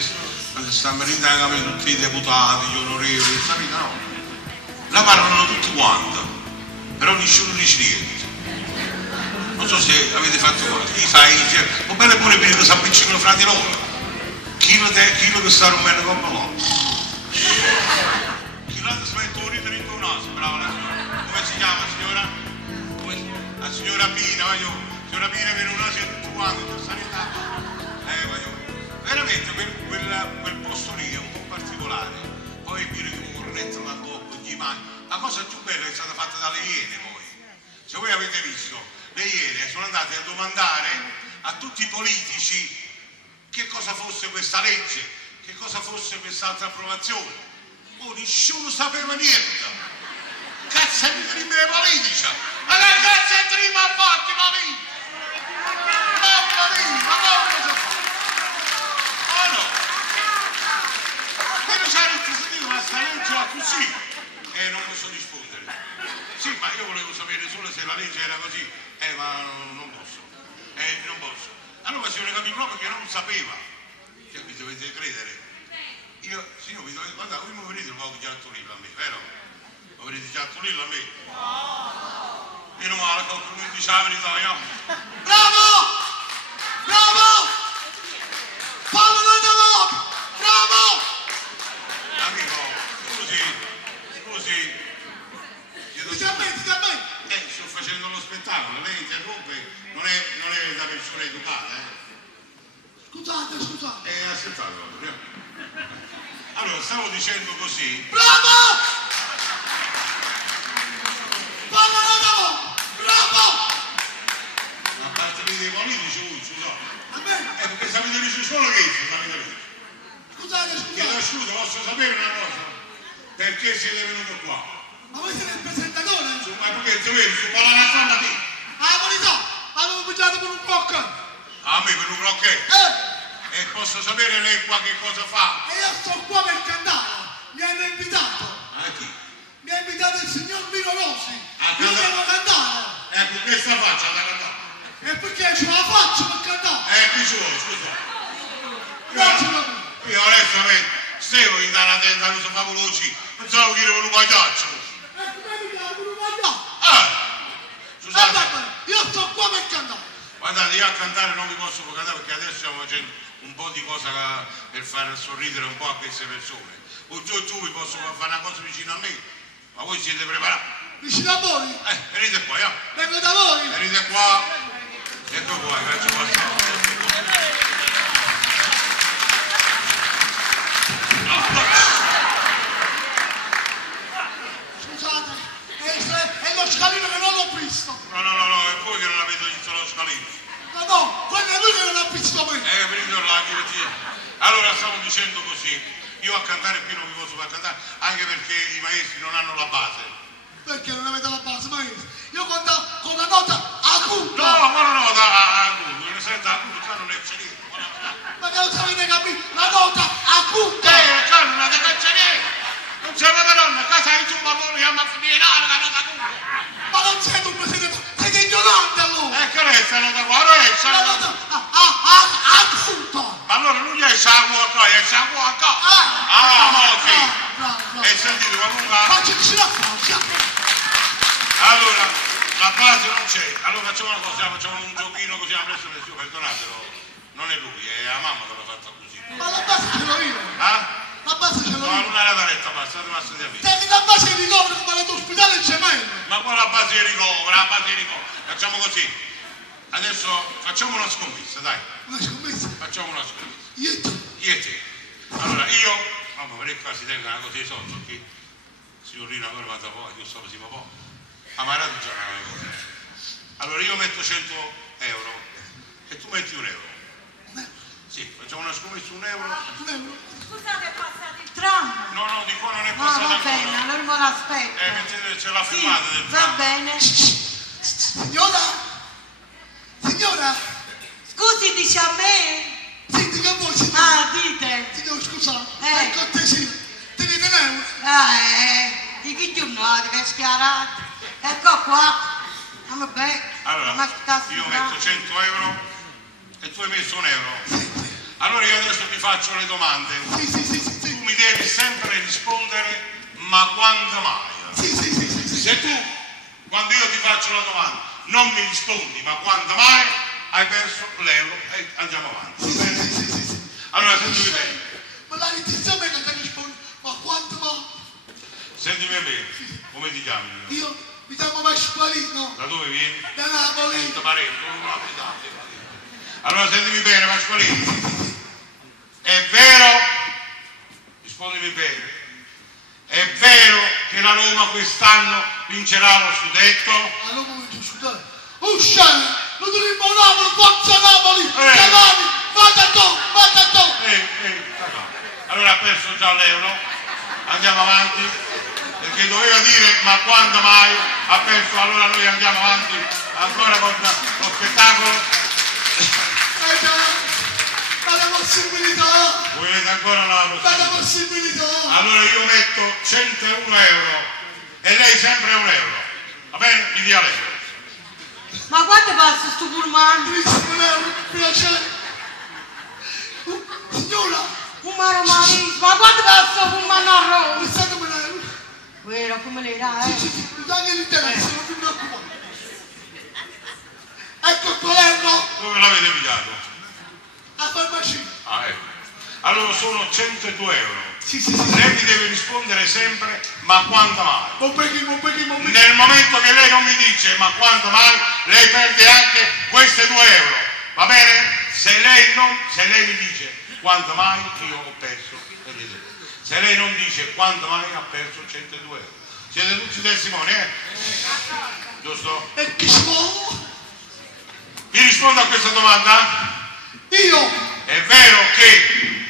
perché stanno meritando tutti i deputati, gli onorevoli, questa vita no. La parlano tutti quanti, però nessuno dice niente. Non so se avete fatto cosa, chi sai, va bene pure per che si avvicinano fra di loro. Chi lo sta rompendo come loro? Chi lo smette un rito in un naso, brava la signora. Come si chiama signora? La signora Pina, voglio. Signora Pina per un naso e tutto quanto, per sanità. Voglio. Veramente quel posto lì è un po' particolare. Poi dire che un cornetto la coppa, gli mangi. La cosa più bella è stata fatta dalle Iene poi. Se voi avete visto, le Iene sono andate a domandare a tutti i politici che cosa fosse questa legge, che cosa fosse quest'altra approvazione. Oh, nessuno sapeva niente. Cazzo di liberi politici. Ma che cazzo è prima a forti politici? Mamma mia, ma come si fa? Oh no. Quello c'era il tesoro, ma sta legge va così. Non posso rispondere. Sì, ma io volevo sapere solo se la legge era così. Ma non posso. Non posso. Allora si capì proprio che non sapeva. Cioè, mi dovete credere. Io, signor, guarda, voi mi vedete un po' di Giattolillo a me, vero? Mi vedete Giattolillo a me? Meno male, qualcuno mi dice la verità, io. Bravo! Bravo! Paolo Nadalò! Bravo! Amico, scusi. Ti ammenti? Sto facendo lo spettacolo, lei interrompe, non è da persona educata, Scusate. Aspettate, allora, stavo dicendo così. Bravo! Paolo Nadalò! Bravo! A parte dei politici, scusa. A me? Perché sapete dice solo che sapete dire. Scusate. Chiedo scusa, posso sapere una cosa? Perché siete venuto qua? Ma voi siete il presentatore? Ma perché ti vedi, si parla la stampa di? La verità! Avevo pigliato per un crocco! A me per un crocchetto? E posso sapere lei qua che cosa fa? E io sto qua per cantare! Mi hanno invitato! Chi? Mi ha invitato il signor Mino Rosi! Io cantare? devo cantare! Con questa faccia da cantare? E perché ce la faccio per cantare? Chi ci vuole, scusa? Io onestamente, stevo in dalla tenda, non so favolosi, non so che era un pagliaccio. Io sto qua per cantare! Guardate, io a cantare non vi posso cantare perché adesso stiamo facendo un po' di cosa per far sorridere un po' a queste persone. O giù vi posso fare una cosa vicino a me, ma voi siete preparati? Vicino a voi? Venite qua, Vengo da voi! Venite qua. Ecco qua, faccio passare. Scusate, è lo scalino che non l'ho visto! No, è voi che non avete visto lo scalino. No, quello è lui che non ha visto me! Venite là, allora stavo dicendo così, io a cantare qui non vi posso far cantare, anche perché i maestri non hanno la base. Perché non avete la base, maestro? Io canto con la nota acuta! No, ma no, acuto, ne sento acuto, qua non è niente. Ma che non sapete capire? La nota acuta! Qua non è niente. Non c'è una donna, qua sei tu, ma non riusciamo a finire la nota acuta. Ma non siete un presidente, siete ignoranti allora! Che è questa nota qua? Non è questa La nota. nota acuta! Ma allora non è questa qua, è questa qua. Bravo. E sentite, ma comunque... Faccio vicino a faccia! Allora, la base non c'è. Allora facciamo una cosa, facciamo un giochino così presso nessuno, perdonatelo. Non è lui, è la mamma che l'ha fatta così. Ma la base ce l'ho io! La base ce l'ho No, io! non è la daletta, basta, state passati a me. Senti, la base di ricovero come all'ospedale il gemello! Ma qua la base di ricovero, la base di ricovero. Facciamo così. Adesso facciamo una scommessa, dai. Una scommessa? Facciamo una scommessa. Io e te. Io e te. Allora, io... Mamma, perché qua si tengono così i soldi, perché... Signorina, ancora vado poi, io so così, ma poi... ma era già una cosa. Allora io metto 100 euro e tu metti un euro. Sì, facciamo una scommessa, un euro. Un euro. Scusate, è passato il tram? No, di qua non è No, passato va bene, ancora. allora me l'aspetto. Mettete, c'è la Sì, fermata del va tram. bene. Signora? Scusi, dice a me? Sì, dica a voi, signora. Dite. Signora, scusa, per cortesia, tenete un euro. Di chi tu no, che schiarato. Ecco qua. Vabbè. Allora, io metto 100 euro e tu hai messo un euro. Allora io adesso ti faccio le domande. Sì. Tu mi devi sempre rispondere, ma quando mai? Sì. Se tu, quando io ti faccio la domanda, non mi rispondi, ma quando mai, hai perso l'euro e andiamo avanti. Sì. Allora sentimi bene. Ma la insieme che ti rispondi, ma quanto va? Sentimi bene. Come ti chiami? Io mi chiamo Pasqualino. Da dove vieni? Da Napoli. Sento parente, non abbitate. Allora sentimi bene, Pasqualino. È vero, rispondimi bene, è vero che la Roma quest'anno vincerà lo scudetto? La Roma vince lo scudetto. Usciamo, lo diremo Napoli, forza Napoli, Cavani, vada a to. Allora ha perso già l'euro, andiamo avanti, perché doveva dire ma quando mai, ha perso, allora noi andiamo avanti ancora con lo spettacolo. La possibilità. Volete ancora la La possibilità. Allora io metto 101 euro e lei sempre un euro, va bene? Mi dia l'euro. Ma quanto passa sto pullman? 1 euro, mi piace. Signora, Un maro marito, ma quanto passa sto pullman a Roma? pensatemene euro. Vero, come le dà, Mi dai l'interesse, non vi preoccupate. Ecco il quaderno. Dove l'avete pigliato? A farmacia. Ah, ecco. Allora sono 102 euro. Sì. Lei mi deve rispondere sempre, ma quando mai? Non peghi. Nel momento che lei non mi dice ma quando mai, lei perde anche queste 2 euro. Va bene? Se lei mi dice quando mai, io ho perso. Se lei non dice quando mai, ha perso 102 euro. Siete tutti testimoni, eh? Giusto? E chi sono? Mi rispondo a questa domanda? Io. È vero che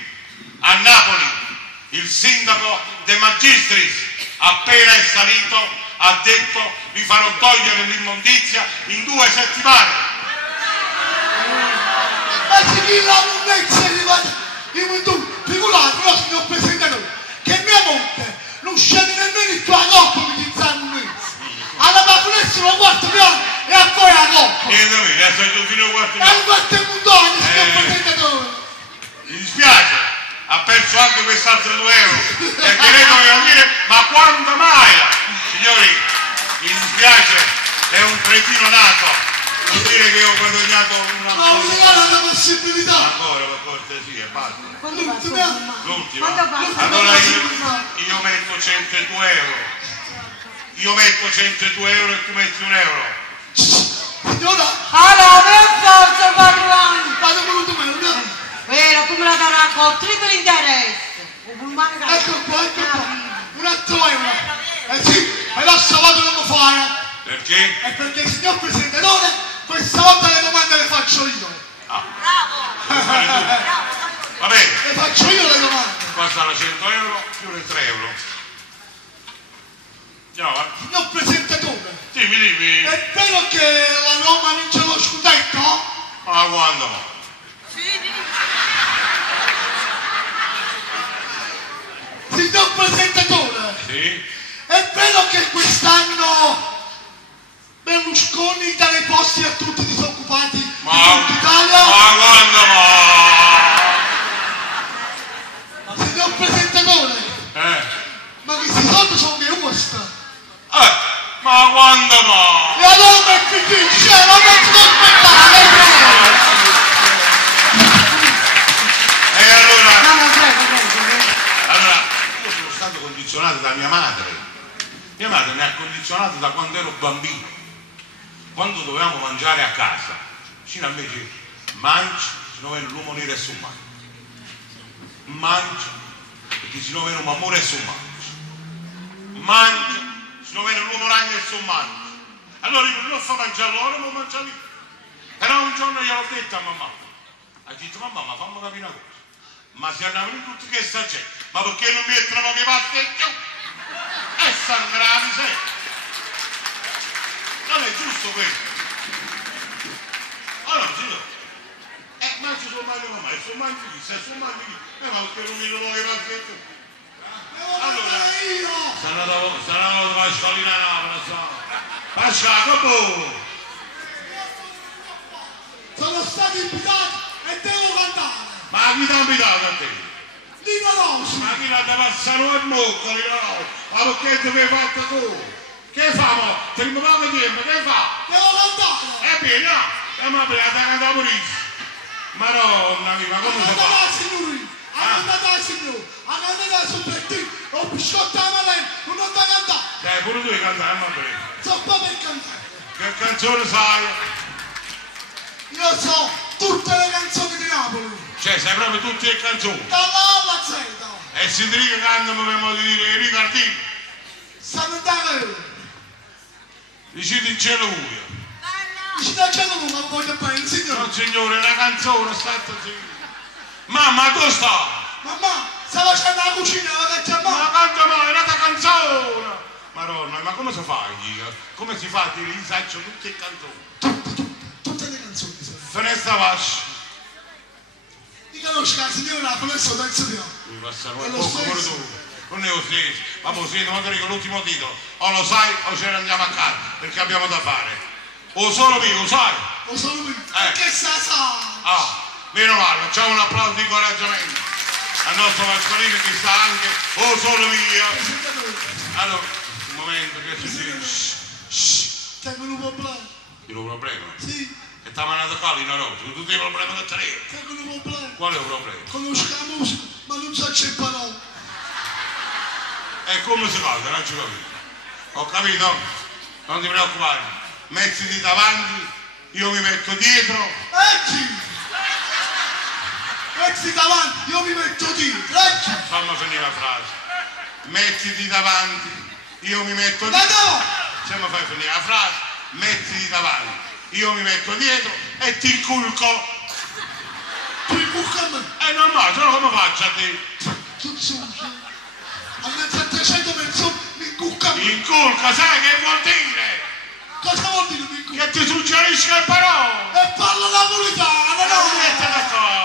a Napoli il sindaco De Magistris, appena è salito, ha detto vi farò togliere l'immondizia in 2 settimane. Ma si chi la lunghezza è arrivata in tu, figurate, però signor Presidente, che mia moglie non scende nemmeno il tuo coppa mi dizzano un mezzo. Alla papulenza al quarto piano e a poi la coppa. E da me, adesso è fino a 4 E al quarto montone, signor Presidente. Mi dispiace, ha perso anche quest'altro 2 euro, perché lei doveva dire ma quando mai? Signori, mi dispiace, è un cretino nato. Non dire che ho guadagnato una Ma non mi dà la possibilità. ancora per cortesia, basta. Quando passa sto L'ultima. pullman? L'ultima. Quando passa? Allora io metto 102 euro. Io metto 102 euro e tu metti 1 euro. Signora, Allora, per forza parlando. vado voluto meno. Vero, come la darà con triplo interesse. Un pullman che Ecco qua. Un altro euro. Sì, però stavolta non lo fare. Perché? È perché il signor Presentatore questa volta le domande le faccio io. Va bene, Le faccio io le domande. qua stanno 100 euro più le 3 euro. Andiamo avanti. Signor Presentatore, Dimmi. è vero che la Roma vince lo scudetto? Ma quando? Mo? Signor Presentatore, Sì? è vero che quest'anno Berlusconi dà i posti a tutti i disoccupati di tutta Italia? Ma quando? Ma signor Presentatore, ma questi soldi sono che costa? Ma quando? Ma? E allora è difficile, non posso aspettare! E allora? No, prego. Allora, io sono stato condizionato da mia madre. Mia madre mi ha condizionato da quando ero bambino. Quando dovevamo mangiare a casa, fino a me dice, mangi, se no viene l'uomo nero e su mangi. Mangia, perché se no viene un amore e su mangi. Mangia, se no viene l'uomo ragno e su mangi. Allora io non fa mangiare loro, ma mangia lì. Però un giorno gliel'ho detto a mamma. Ha detto, mamma, ma fammi capire una cosa. Ma se andavano tutti che sta gente, ma perché non mettono poche pasti in più? E stanno nella miseria. Non è giusto questo. Allora, signore, mangi sul mangi mamma, e sul mangi chi? Se sul mangi chi? Ma perché non mi lo vuoi fare più? Allora, sono andato Pasqualina a Napoli, Pasquale, Sono stati invitati e devo cantare! Ma chi ti ha invitato a te? Lino Rossi. Ma chi l'ha da passare al mucco, ma perché tu mi hai fatto tu? Che fa mo? Ti rimuovo il tempo, che fa? Devo cantare. Bene, no, andiamo a prendere la cantare purissima. Madonna mia, ma come si fa? Cantare signori. Cantare signori. Cantare sul pettino. Ho biscotto a malè. Non ho da cantare. Dai, pure tu hai cantato, ma bene. So qua per cantare. Che canzone sai? Io so tutte le canzoni di Napoli. Cioè, sai proprio tutte le canzoni. Dalla A alla Z. E si dice cantano per modo di dire Ricardino. Sanno andare. Dicite in cielo buio. Dici da cielo ma lo voglio bene, signore. No signore, la canzone, state zitto. Mamma, dove sta? Mamma, sta facendo la cucina, la vecchia Ma mamma. canta mai, è una canzone! Madonna, ma come si fa? Come si fa a dire che saccio tutte le canzoni? Tutte le canzoni. Finestra Vasci. Ti conosci la signora, adesso penso di no. Mi passano È un lo po' stesso. come tu. Non è lo stesso. Ma poi senti, magari con l'ultimo titolo. O lo sai o ce ne andiamo a casa, perché abbiamo da fare. O solo io, lo sai? Lo so lui. Che sa? Ah, meno male, facciamo un applauso di incoraggiamento al nostro Pasqualino che sta anche o solo mio. Presentatore. Allora, un momento che succede. Tengo un problema. Il problema? Sì, Che ti ha mandato qua Lino Rossi, con tutti i problemi che te. tengo un problema. Qual è il problema? Conosco la musica, ma non so c'è parole. E come si canta, non ci capisco. Ho capito? Non ti preoccupare. Mettiti davanti, io mi metto dietro. Ecci! Metti davanti, io mi metto dietro, ecci! Fammi finire la frase. Mettiti davanti, io mi metto La dietro. do! Se mi fai finire la frase, mettiti davanti, io mi metto dietro e ti inculco. Tu buca a me! È normale, se no come faccio a te? Tu succhi! A mezzo a 300 persone mi incucca a me! Inculca, sai che vuol dire? Cosa vuol dire mi incucca? Che ti suggerisce le parole. E parlo napolitano, no! Mettete qua.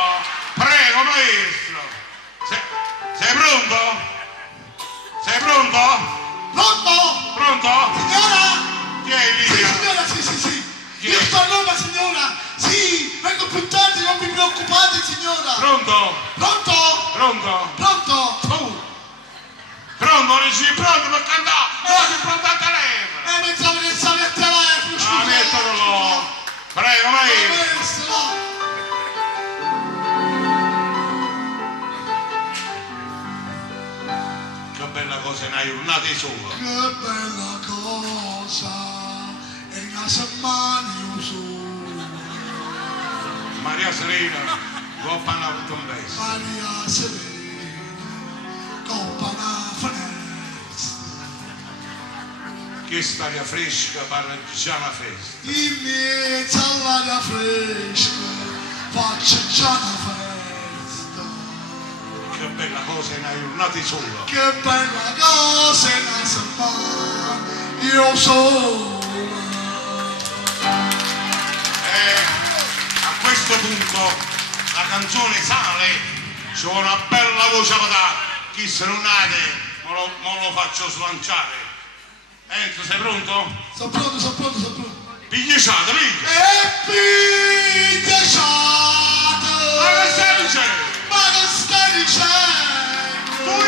Prego, maestro. Sei pronto? Sei pronto? Pronto? Pronto? Signora? Chi è Sì, Elia? signora, sì. Chi è? Io sto a Roma, signora! Sì, vengo più tardi, non vi preoccupate, signora! Pronto? Pronto? Pronto? Pronto? Pronto, Ricci, pronto per cantare? Non sei pronto al telefono? Pensavo che stavi a telefono, scusa! Ah, mettilo. Prego, maestro. Maestro! Che bella cosa, è una giornata sola. Che bella cosa! È una settimana io sono! Maria Serena, coppa una tombessa. Maria Serena, coppa una finestra! Che staria fresca, parmigiana festa. In mezzo all'aria fresca faccio già una festa. Che bella cosa, è una giornata sola. Che bella cosa è una settimana io sono. A questo punto la canzone sale, c'è una bella voce da chi se non nate, me lo faccio slanciare. Enzo, sei pronto? Sono pronto. Pigliacciate, piglia! E pigliacciate! Ma che stai dicendo? Ma che stai dicendo? Tu